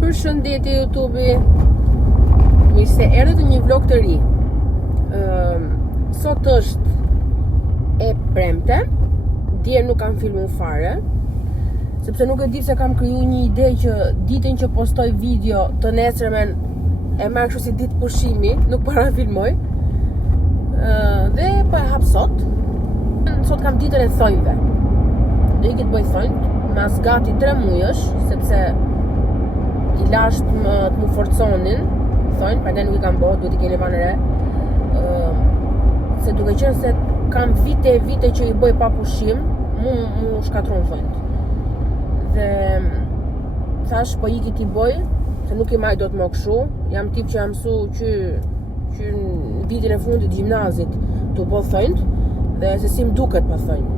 Përshëndetje YouTube-i, mirë se erdhët në një vlog të ri. Sot është e premte, dje nuk kam filmuar fare, sepse nuk e di se kam kriju një ide që ditën që postoj video të nesërmen e marrë kështu si ditë pushimi, nuk para filmoj. Dhe po e hap sot. Sot kam ditën e thonjve. Do i këtë bëj thonjt, mas gati 3 mujësh, sepse i lasht të mu forconin thonjt, pra ne nuk i kam bëhë, duhet i keni pa në re. Se duke qenë se kam vite që i bëj pa pushim, mu shkatron thonjt. Dhe thash po i kiti bëj, se nuk i maj do të më këshu, jam tip që jam mësu që në vitin e fundit gjimnazit të bëj thonjt, dhe se si më duket pa thonjt.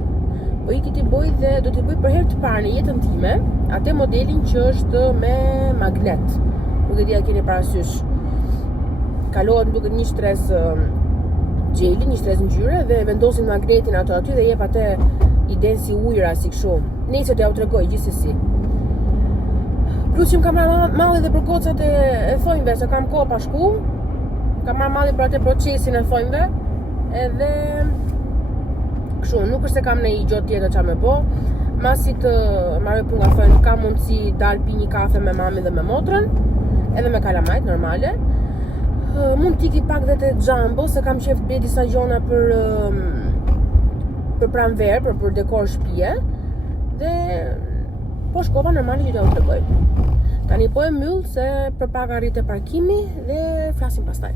Po i kiti bëj dhe do t'i bëj për herë të parë në jetën time, atë modelin që është me magnet. Nuk e di a keni parasysh. Kalohet duket një shtres gjeli, një shtres ngjyre dhe vendosin magnetin ato aty dhe jep atë iden si ujëra, si kështu. Nëse t'ja u tregoj gjithsesi. Plus që më kam marrë malli dhe për gocat e thonjve, se kam kohë pa shku. Kam marrë malli për atë procesin e thonjve, edhe kështu, nuk është se kam në i gjotë tjetër qa me bo. Masi të marrë punë nga thonjt, kam mundësi dal pi një kafe me mami dhe me motrën, edhe me kalamajt normale. Mund tiki pak dhe të Jumbo, se kam qef të bje disa gjona për pranverë, për dekor shtëpie. Dhe po shkova normali që t'ja u tregoj. Tani po e mbyll se për pak arrit e parkimi dhe flasim pastaj.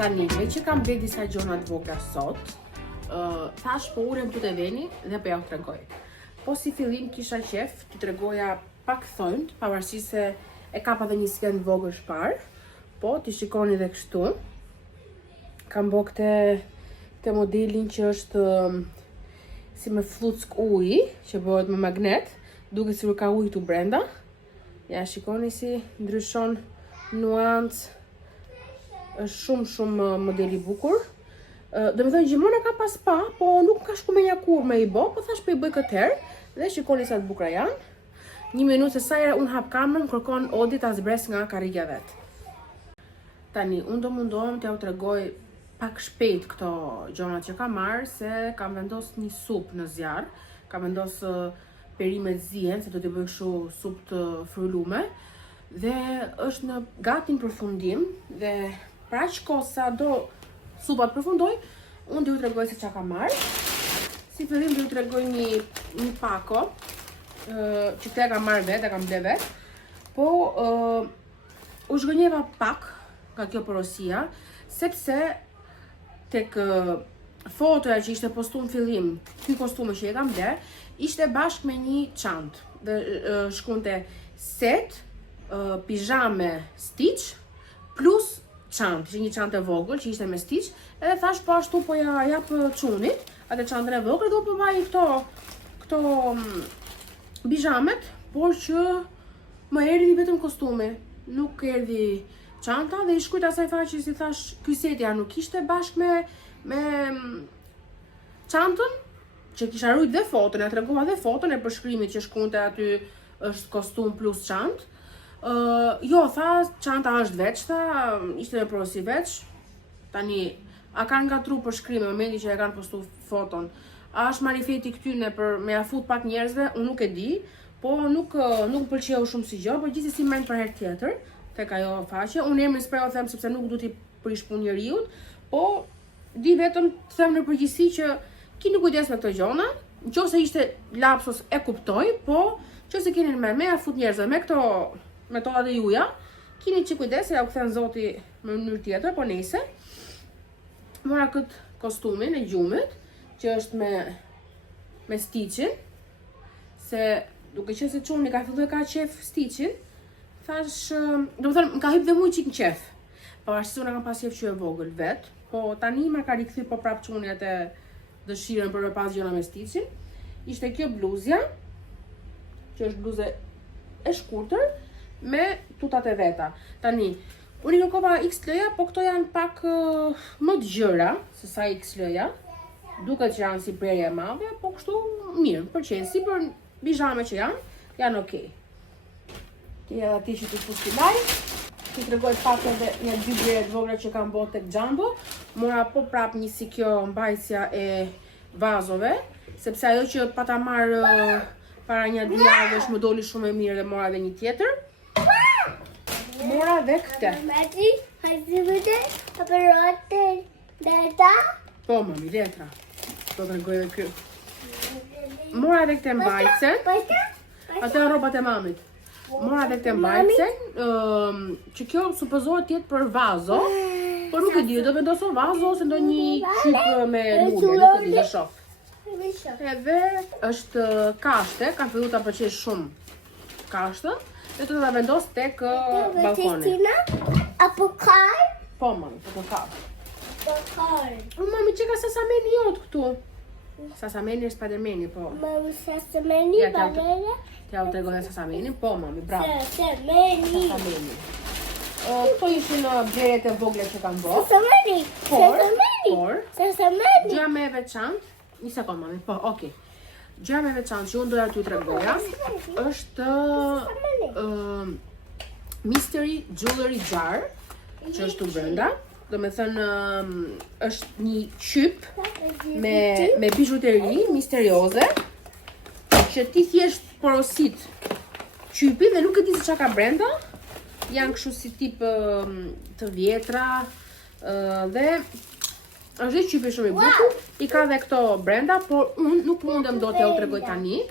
Tani, me që kam bërë disa gjona të vogla sot, thash po urem të të veni dhe po ja u tregoj. Po si fillim kisha qef të tregoja pak thonjt, pavarësisht se e kapa dhe një sken vogël shpar, po ti shikoni dhe kështu. Kam bërë këtë modelin që është si me fluck uji, që bëhet me magnet, duke si ka ujë këtu brenda. Ja shikoni si ndryshon nuancë. Është shumë modeli bukur. Do me thënë gjithmonë ka pas pa, po nuk ka shku me një kur me i bo, po thash po i bëj këtë herë, dhe shikoni sa të bukra janë. 1 minutë se sa herë unë hap kamerën, kërkon Odi ta zbres nga karrigja vet. Tani, unë do mundohem t'ja u tregoj pak shpejt këto gjonat që kam marrë, se kam vendos një supë në zjarr, kam vendos perimet zien, se do t'i bëj kështu supë të frulume, dhe është në gati në përfundim, dhe pra që kosa do supa të përfundoj, unë do ju tregoj se çka kam marrë. Si fillim do ju tregoj një pako, që te kam marrë vetë, e kam ble vetë, po u zhgënjeva pak nga kjo porosia, sepse tek fotoja që ishte postuar në fillim, ky kostum që e kam bler, ishte bashkë me një çantë. Dhe shkonte set, pijame stitch plus çantë. Ishte një çantë e vogël që ishte me stitch, edhe thash po ashtu po ja jap çunit, atë çantën e vogël dhe po vaj këto pijamet, por që më erdhi vetëm kostumi, nuk erdhi çanta dhe i shkruajt asaj faqe si thash, ky setja nuk ishte bashkë me çantën, që kisha rujt dhe foton, ja tregova dhe foton e përshkrimit që shkonte aty është kostum plus çantë. Jo, tha, çanta është veç, tha, ishte me porosi veç. Tani, a kanë ngatruar përshkrimi në momentin që e kanë postuar foton? A është marifeti këtyne për me ja fut pak njerëzve? Unë nuk e di, po nuk pëlqeu shumë si gjë, por gjithsesi më për herë tjetër tek ajo faqe. Unë emrin s'po e them sepse nuk du t'i prish punë njeriu, po di vetëm të them në përgjithësi që keni kujdes me këto gjëra. Nëse ishte lapsus e kuptoj, po nëse keni me ja fut njerëzve me këto metodat e juja, keni që kujdes, ja u kthen Zoti në mënyrë tjetër, po nejse. Mora këtë kostumin e gjumit, që është me stitchin, se duke qenë se çuni ka filluar ka qef stitchin, thash, do të thënë, më ka hyrë dhe mua çik në qef. Pavarësisht unë kam pas qef që e vogël vet, po tani më ka rikthy po prap çuni atë dëshirën për me pas gjëra me stitchin. Ishte kjo bluzja, që është bluzë e shkurtër me tutat e veta. Tani, unë i kërkova XL-ja, po këto janë pak më të gjëra se sa XL-ja. Duket që janë si prerje e madhe, po kështu mirë, pëlqen, si për pijame që janë okay. Ti edhe ati që të fuskilaj, ti tregoj pak edhe një 2 gjëra të vogla që kam bërë tek Jumbo. Mora po prap një si kjo mbajtja e vazove, sepse ajo që pata marr para një 2 javësh më doli shumë e mirë dhe mora edhe një tjetër. Mora dhe këtë. Po, mami, letra. Do të tregoj edhe kë. Mora edhe këtë mbajtsen. Ato janë rrobat e mamit. Mora edhe këtë mbajtsen, që kjo supozohet të jetë për vazo, por nuk e di, do vendoson vazo ose ndonjë qyp me lume, nuk e di, do shoh. Edhe është kashte, kanë filluar ta pëlqej shumë kashtën, dhe do ta vendos tek balkoni. Apo kar? Po, mami, po kar. Kar. Mami, çka sasameni jot këtu? Sasameni është Spidermani, po. Mami, sasameni, balere? T'ja u tregoj sasameni, po, mami, bravo. Sasameni. Këto ishin blerjet e vogla që kam bërë. Sasameni. Por, Sasameni. gjëja më e veçantë, një sekond, mami, po, okay. Gjëja më e veçantë që unë doja t'ju tregoja është Mystery Jewelry Jar, që është tu brenda. Do me thënë, është një qyp me bijuteri misterioze, që ti thjesht porosit qypin dhe nuk e di se çka ka brenda. Janë kështu si tip të vjetra dhe është dhe qypi shumë i bukur. I ka dhe këto brenda, por unë nuk mundem do t'ja u tregoj tani.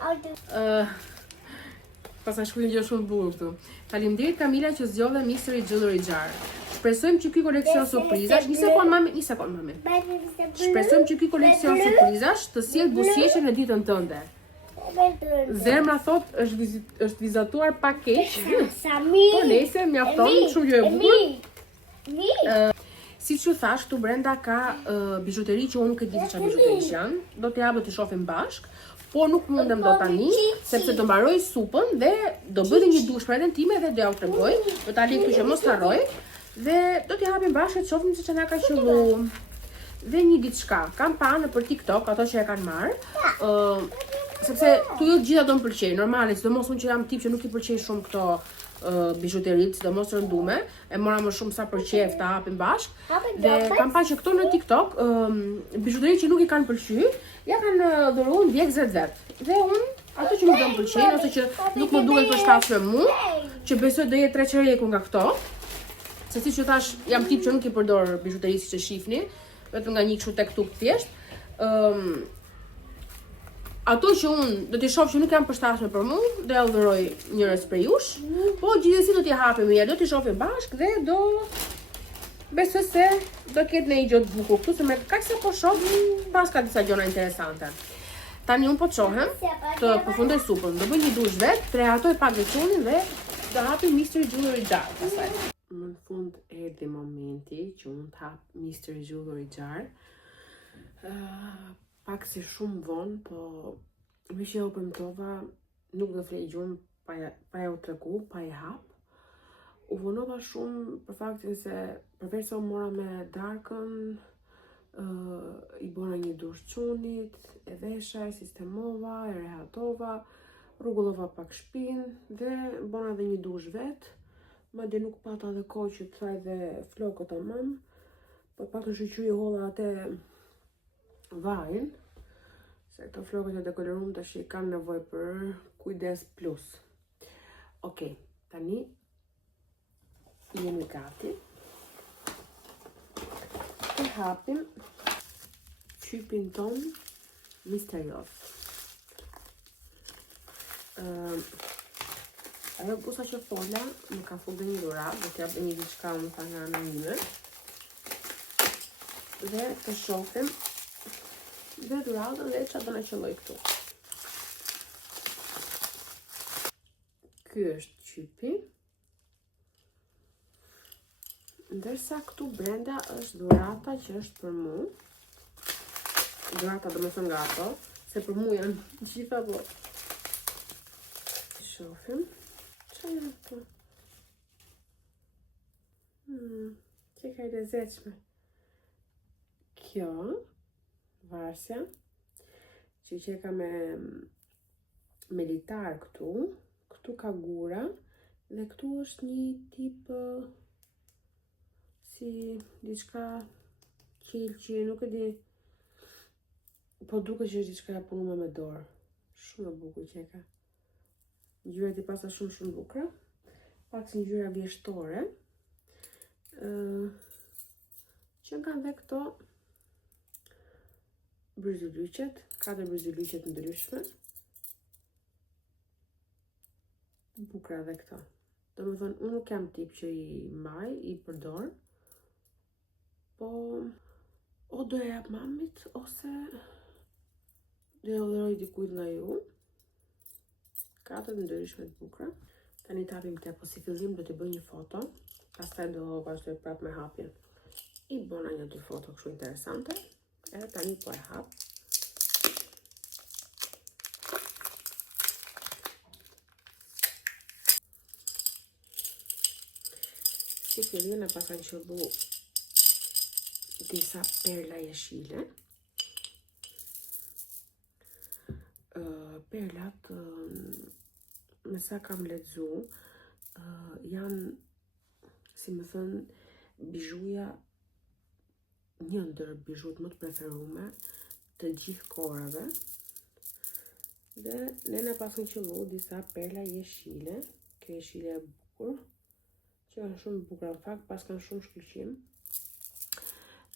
Pasa shkruaj një gjë shumë bukur këtu. Faleminderit Kamila që zgjodhe Mystery Jewelry Jar. Shpresojmë që ky koleksion surprizash, një sekond mami. Shpresojmë që ky koleksion surprizash të sjellë buzëqeshjen në ditën tënde. Zemra thot është vizatuar pa keq. Po nejse, mjafton, shumë gjë e bukur. Siç ju thash, këtu brenda ka bijuteri që unë nuk e di se çfarë bijuteri janë. Do të japë të shohim bashk. Po nuk mundem do tani, sepse do mbaroj supën dhe do bëj një dush për veten time dhe do ja u tregoj. Do ta lej këtu që mos harroj. Dhe do t'i hapim bashkë të shohim se çfarë na ka qellu. Dhe një diçka, kam parë për TikTok ato që e kanë marrë, sepse tu jo gjitha do më pëlqej, normale, sidomos unë që jam tip që nuk i pëlqej shumë këto bijuterit, sidomos rëndume, e mora më shumë sa për qef ta hapim bashkë. Dhe kam parë që këto në TikTok, bijuterit që nuk i kanë pëlqyer, ja kanë dhuruar ndjek vet. Dhe unë ato që nuk do më pëlqejnë ose që nuk më duhen përshtatshme mua, që besoj do jetë 3 çereku nga këto. Se si që thash, jam tip që nuk i përdor bijuteri si që shifni, vetëm nga një kështu tek tuk thjesht. Ato që unë do t'i shoh që nuk janë përshtatshme për mua, do ja udhëroj njërës prej jush, po gjithsesi do t'i hapim, ja do t'i shohim bashkë dhe do Besoj se do ketë një gjë të bukur këtu, se me kaq sa po shoh, pas ka disa gjëra interesante. Tani unë po të shohem, të përfundoj supën, do bëj një dush vetë, të rehatoj pak veçunin dhe do hapi Mystery Jewelry Jar pastaj. Më në fund erdhi momenti që unë të hap Mystery Jewelry Jar. Pak si shumë vonë, po me që u premtova, nuk do flej gjumë pa e u tregu, pa e hap. U vonova shumë për faktin se përveç se u mora me darkën, i bona një dush çunit, e vesha, e sistemova, e rehatova, rregullova pak shtëpinë dhe bona edhe një dush vet. Madje nuk pata edhe kohë që të thaj dhe flokët tamam, por pak në shoqëri holla atë vajin, se këto flokët e dekoloruar tash kanë nevojë për kujdes plus. Okej, tani jemi gati. E hapim qypin ton misterios. Ajo busa që fola më ka full dhe një dhuratë, do t'jap dhe një diçka më tha nga ana ime. Dhe të shohim dhe dhuratën dhe çfarë do na qelloj këtu. Ky është qypi. Ndërsa këtu brenda është dhurata që është për mu. Dhurata do më thënë nga ato, se për mu janë gjitha po. Shofim. Qa janë këto? Që ka i lezetshme. Kjo, varsja, që ka me litar këtu. Këtu ka gura, dhe këtu është një tip si diçka qelqi, nuk e di, po duket që është diçka e punuar me dorë. Shumë e bukur që ka. Ngjyrat i pasta shumë bukura. Pak si ngjyra vjeshtore. Që kanë dhe këto bryzylyqet, 4 bryzylyqet ndryshme. Bukura dhe këto. Domethënë, unë nuk jam tip që i mbaj, i përdor. Po, o do e jap mamit, ose do e udhëroj dikujt nga ju. 4 ndryshme të bukura. Tani tapim këte, po si fillim do t'i bëj një foto, pastaj do vazhdoj prap me hapjen. I bona një 2 foto kështu interesante, edhe tani po e hap. Si fillim e pas kanë qëllu disa perla jeshile. Perlat, me sa kam lexu, janë, si më thënë, bizhuja, një ndër bizhut më të preferume të gjithë kohërave. Dhe nena pas në qëllu disa perla jeshile, kjo jeshile e bukur, që kanë shumë bukura, në fakt pas kanë shumë shkëlqim.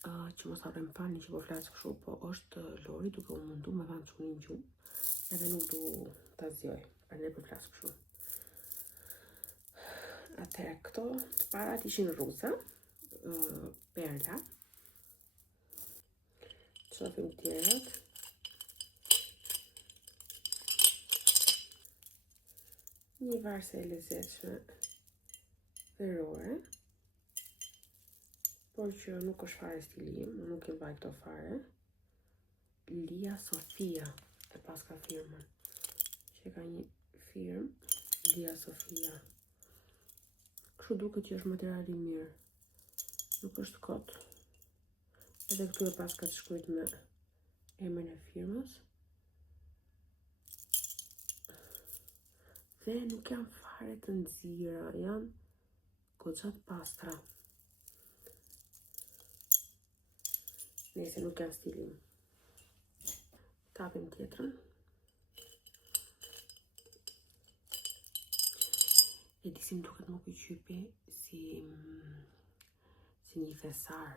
Që mos harrojmë falni që po flas kështu, po është Lori duke u mundu me vënë çunin gjumë, edhe nuk du ta zjoj, prandaj po flas kështu. Atëherë këto të parat ishin rruza, perla. Shohim tjerat. Një varse e lezetshme verore, por që nuk është fare stilim, nuk e mbaj këto fare. Lia Sofia e pas ka firmën, që ka një firmë, Lia Sofia. Kështu duket që është material i mirë, nuk është kot. Edhe këtu e pas ka të shkruajt me emrin e firmës. Dhe nuk janë fare të nxira, janë goxha të pastra. Nëse nuk janë stilim. Tapim tjetrën. E disim duket më ky qypi si një thesar.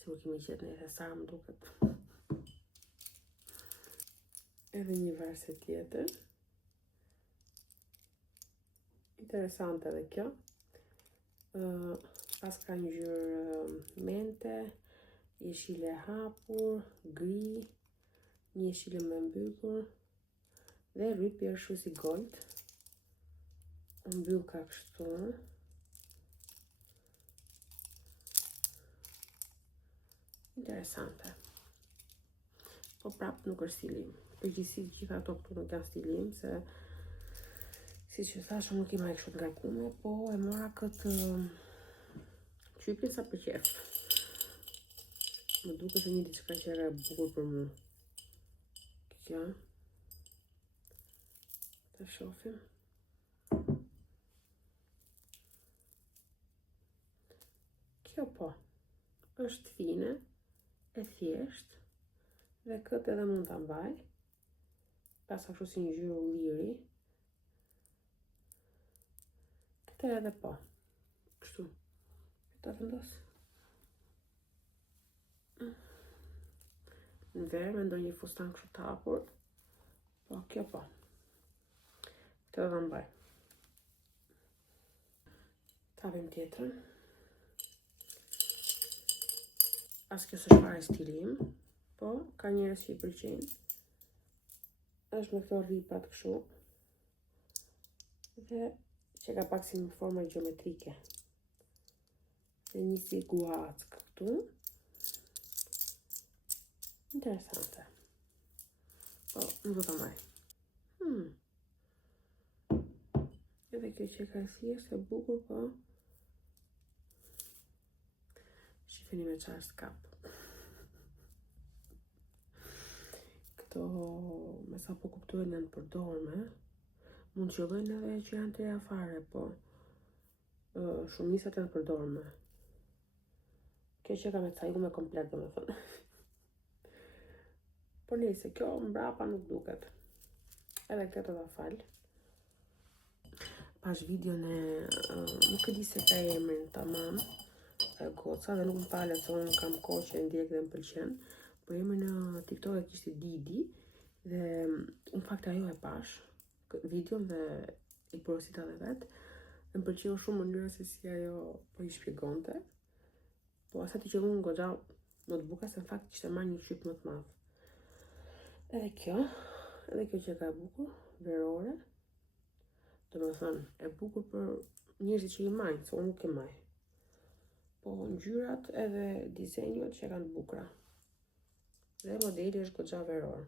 Sigur kemi gjetë një thesar, më duket. Edhe një varse tjetër. Interesante edhe kjo. Pas ka ngjyrë mente, jeshile hapur, gri, një jeshile më mbyllur dhe rrypi është shu si gold. Mbyll ka kështu. Interesante. Po prap nuk është stilim. Përgjithësi gjitha ato këtu nuk janë stilim, se si që thashë nuk i maj kështu nga kume, po e mora këtë qypin sa për qef. Më duke se një diçka që era e bukur për mu. Kjo. Ta shofim. Kjo po. Është fine, e thjesht, dhe këtë edhe mund ta mbaj. Pas kështu si një ngjyrë ulliri. Këtë edhe po. Kështu. Ta vendos. Në verë me ndonjë fustan kështu të hapur. Po, kjo po. Këtë edhe mbaj. Ta vim tjetrën. As kjo s'është fare stilim, po ka njerëz që i pëlqejnë. Është me këto rripat kështu. Dhe që ka pak si në forma geometrike. Dhe një si guack këtu. Interesante. Po, nuk do ta maj. Edhe kjo që ka thjesht e bukur, po. Shifeni me çfarë skap. Këto, me sa po kuptohen janë përdorme. Mund të qellojnë edhe që janë të reja fare, po shumicat janë përdorme. Kjo që ka me cajgu me komplet, domethënë. Po nëse kjo mbrapa nuk duket. Edhe këtë do ta fal. Pash videon e nuk e di se ka emrin tamam. Goca dhe nuk më falet se unë kam kohë që ndjek dhe më pëlqen, po emri në TikTok e kishte Didi dhe në fakt ajo e pash videon dhe i porosita dhe vet. Më pëlqeu shumë mënyra se si ajo po i shpjegonte. Po asati që unë goxha notebooka se në fakt kishte marrë një qyp më të madh. Edhe kjo që ka e bukur, verore. Domethënë e bukur për njerëzit që i majnë, se unë nuk e maj. Po ngjyrat edhe dizenjot që kanë bukura. Dhe modeli është goxha veror.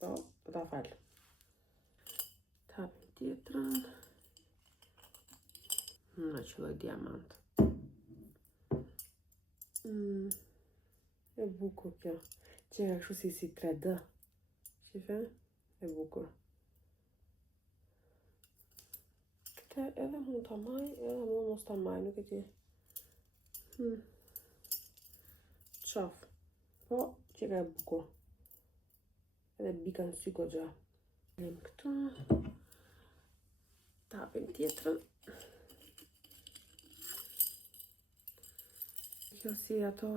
Po, do ta fal. Tapim tjetrën. Në qëlloj diamant. E bukur kjo. Që ka kështu si 3D. Shife? E bukur. Këtë edhe mund ta maj, edhe mund mos ta maj, nuk e di. Qof. Po, që ka e bukur. Edhe bika në sy goxha. Lem këtu. Tapim tjetrën. Kjo si ato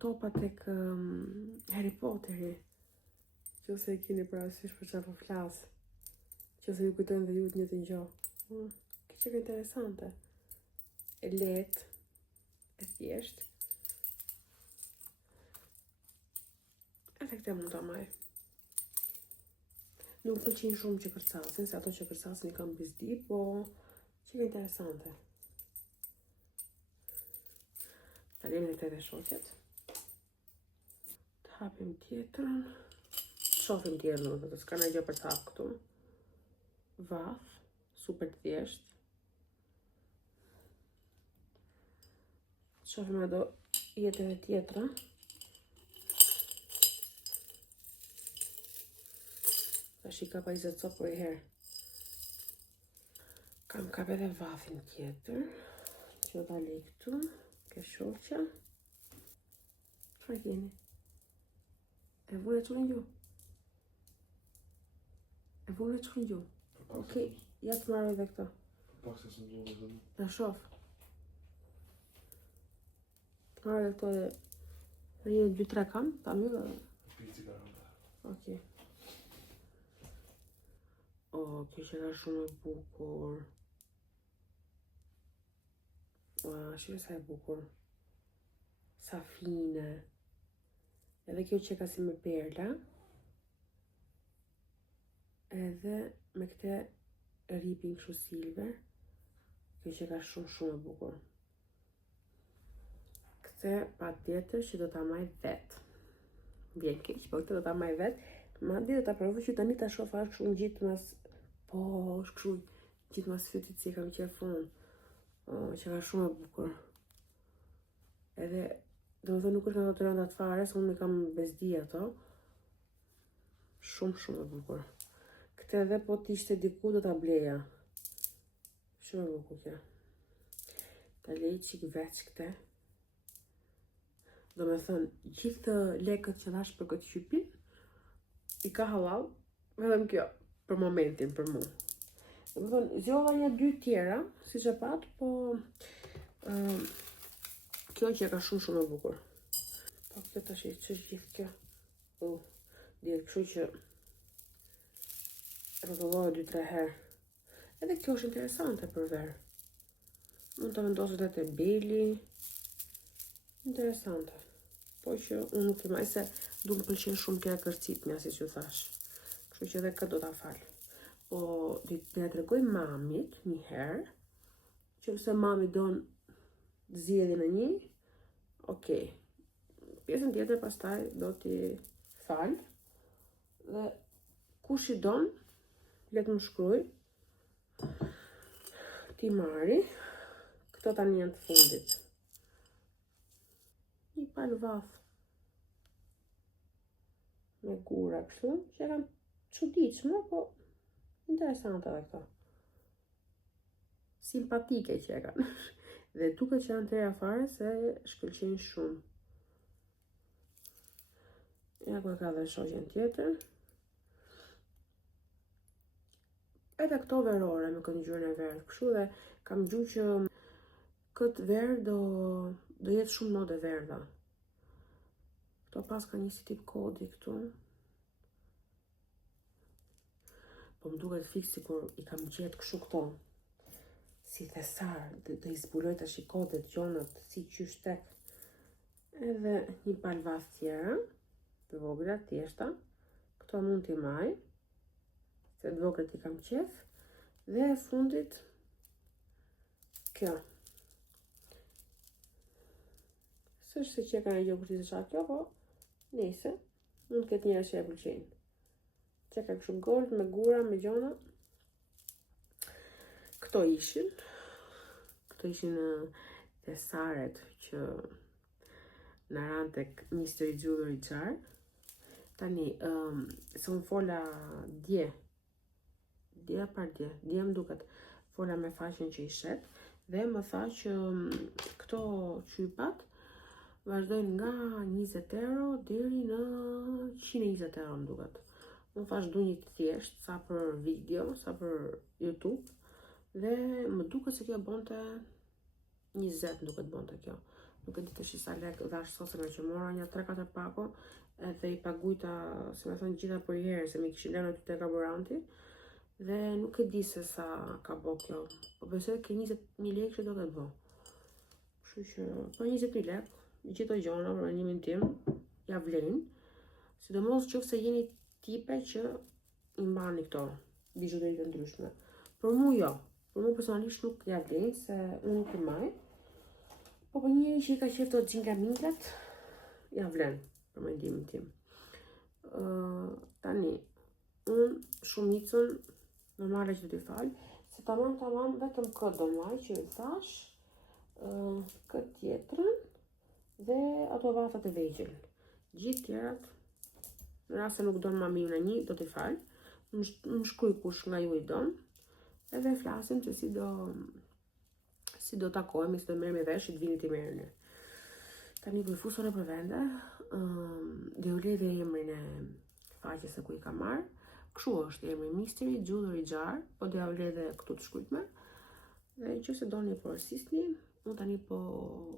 topat tek Harry Potteri. Që se e keni parasysh për çfarë po flas. Që se ju kujtojnë dhe ju të njëjtën gjë. Kjo që ka interesante. E lehtë, e thjesht. Edhe këtë mund ta maj. Nuk pëlqejnë shumë që kërcasin, se ato që kërcasin i kam bizdi, po që ka interesante. Ta lejmë dhe këte shokjet. Të hapim tjetrën. Shofim tjerën, dhe s'ka në gjë për të hapë këtu. Vath, super thjesht. Shofim edhe jetë edhe tjetra. Ta shika pa 20 copë për i herë. Kam kap edhe vathin tjetër. Që ta lej këtu. Ke shoqja. Çfarë keni? E vure që në gju? E vure që në gju? Okej, ja të marrë edhe këto. Pak se së në gju dhe. Ta shof. Marrë dhe këto dhe një 2-3 kam, ta mjë dhe. Pici garanta. Okej. O, kjo që ka shumë e bukur. Ua, shqe sa e bukur. Sa fine. Edhe kjo që ka si me perla. Edhe me këte ripin kështu silver. Kjo që ka shumë e bukur. Këte pa tjetër që do ta maj vet. Vjen keq, po këtë do ta maj vet. Madje do ta provoj që tani ta shoh fare kështu gjithmas. Po, është kështu gjithmas fytit si kam qef unë. Që ka shumë e bukur. Edhe, do më thë nuk është nga të rëndat fare, se unë i kam bezdi ato. Shumë e bukur. Këtë edhe po t'ishte diku do t'a bleja. Shumë e bukur kjo. Ta lej qik veç këte. Do me thënë, gjithë të lekët që dhash për këtë qypin, i ka halal, vetëm kjo, për momentin, për mu. Do me thënë, zjova një 2 tjera, si që patë, po kjo që ka shumë e bukur. Po kjo të shi, që gjithë kjo. Djetë kështu që rrotullohet 2-3 herë. Edhe kjo është interesante për verë. Mund të vendoset edhe te beli. Interesante. Po që unë nuk i maj se du më pëlqen shumë kja kërcit mja si që thash. Kështu që edhe këtë do t'a falë. Po dhe ja tregoj mamit një herë, që nëse mami don zjedhin e një, okej. Pjesën tjetër pastaj do t'i falë. Dhe kush i don, le të më shkruaj, ti marri, këto tani janë të fundit. Një palë vath me gura kështu, që kanë çuditshme, po interesante edhe këto. Simpatike që e kanë. Dhe duket që janë treja fare se shkëlqejnë shumë. Ja ku e ka dhe shoqen tjetër. Edhe këto verore me këtë ngjyrën e verdhë kështu, dhe kam gjuar që këtë verë do jetë shumë node verdha. Këto pas ka një si tip kodi këtu. Po më duket fiks sikur i kam gjetë kështu këto. Si thesar, do i zbuloj tash i kodet, gjonat, si qysh tek. Edhe një palë vath tjera, të vogla, tjeshta. Këto mund t'i maj, se të voglat i kam qef. Dhe e fundit, kjo. S'është se që ka një gjë kurti se qa kjo, po nese, mund këtë njerë që e pëlqejnë. Që ka kështu gold, me gura, me gjona. Këto ishin thesaret që në ranë tek Mystery Jewelry Jar. Tani, se unë fola dje më duket, fola me faqen që i shet, dhe më tha që këto qypat vazhdojnë nga 20 euro deri në 120 euro më duket. Unë thash du një të thjesht, sa për video, sa për YouTube, dhe më duket se kjo bonte 20 duket bonte kjo. Nuk e di të shi sa lek dhash sose nga që mora një 3-4 pako, edhe i pagujta, si me thënë, gjitha për herë, se me kishin lënë aty te karburanti, dhe nuk e di se sa ka bo kjo. Po besoj ke 20.000 lekë që do këtë bo. Kështu që, po 20.000 lekë, gjitho gjona për mendimin tim, ja vlen. Sidomos qoftë se jeni tipe që i mbani këto bijuteri të ndryshme. Për mu jo. Për mu personalisht nuk ja vlen, se unë nuk i maj. Po për njëri që i ka qef të xhingamingat, ja vlen, për mendimin tim. Tani, unë shumicën normale që do t'i falë, se tamam vetëm këtë do maj që i thash, këtë tjetrën, dhe ato vathat e vegjël. Gjithë tjerat, në rast se nuk don mami në një, do t'i falë. Më shkruaj kush nga ju i don, edhe flasim që si do takohemi, si do merrem me vesh, i të vini t'i merrni. Tani ku i fusore për vende, dhe u lidhe emrin e faqes se ku i ka marrë. Kështu është emri Mystery Jewelry Jar, po dhe u lidhe këtu të shkruajtme. Dhe që se doni po asistni, unë tani po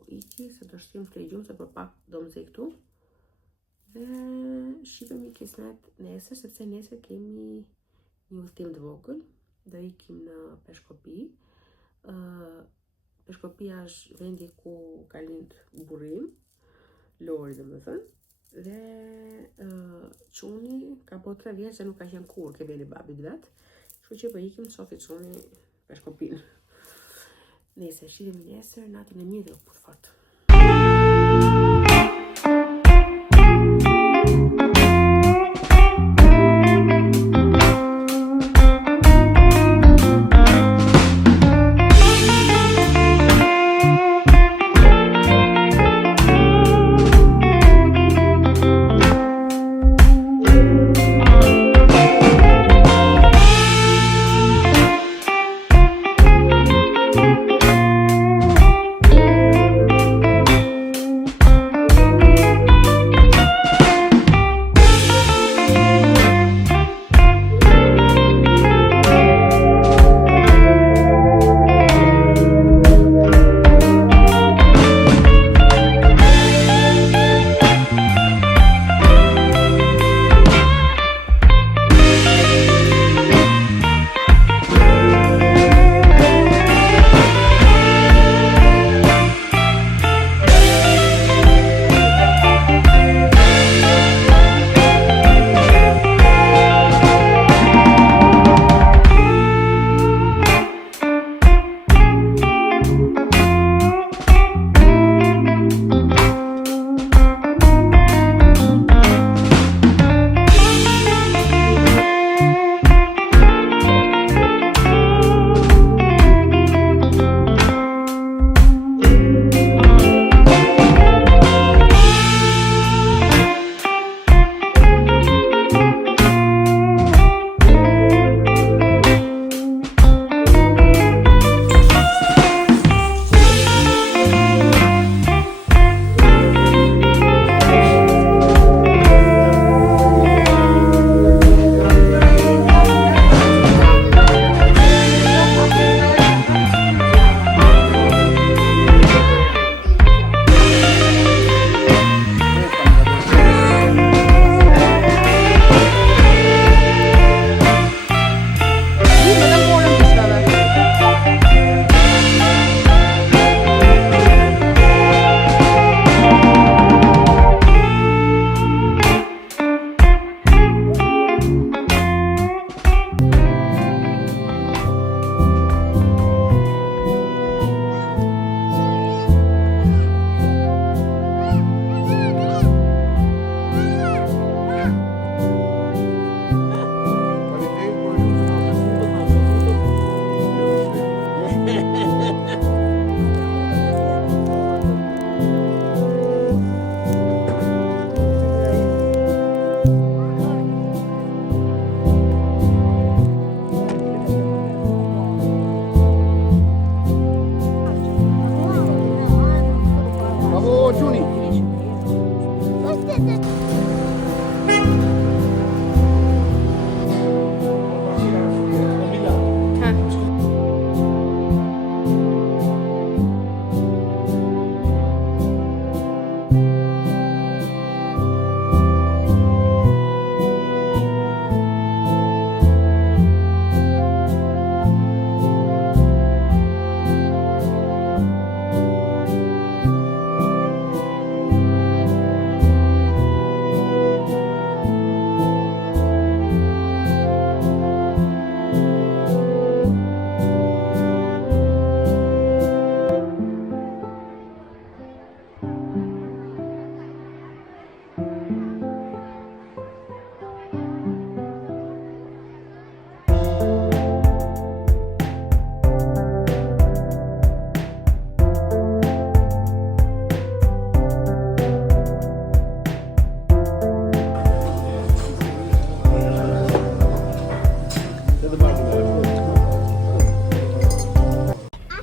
iki, se do shtim të legjum, se për pak do më zej këtu. Dhe shqipemi kismet nesër, sepse nesër kemi një udhtim të vogël. Do ikim në Peshkopi. Peshkopia është vendi ku ka lind burrim, Lori domethënë, dhe çuni ka po 3 vjet se nuk ka qenë kur ke veli babit vet. Kështu që po ikim të shofi çuni Peshkopin. Nëse shihem nesër natën e mirë për fort.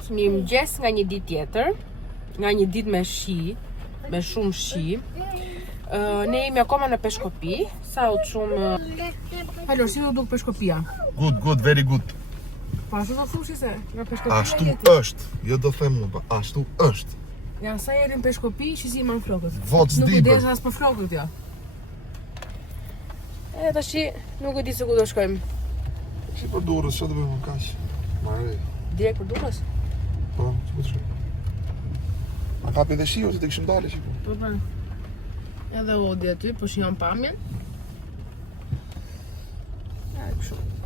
Mirëmëngjes nga një ditë tjetër, nga një ditë me shi, me shumë shi. Ne jemi akoma në Peshkopi, sa u shumë... Falor, si do duk Peshkopia? Good, very good. Pa, ashtu do thushi se nga Peshkopia Ashtu jeti. është, jo do them unë, pa ashtu është. Ja, sa jeri në Peshkopi, që si man flokët. Voc Nuk i diber. desha as për flokët, ja. E, tash nuk e di se ku do shkojmë. Si për Durrës, që do bëjmë kaq? Marrë. Direkt për Durrës? Po, që po të shkojmë? kapi dhe shiu, se të kishim dalë shiku. Po pra. Edhe Odi aty, po shijon pamjen. Ja, kështu.